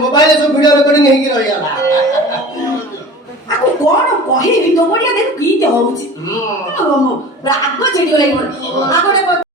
mobile सब video recording हेगी रही गला आको कोन कहि तो बढ़िया देख की होउची राग छेडी गलै आको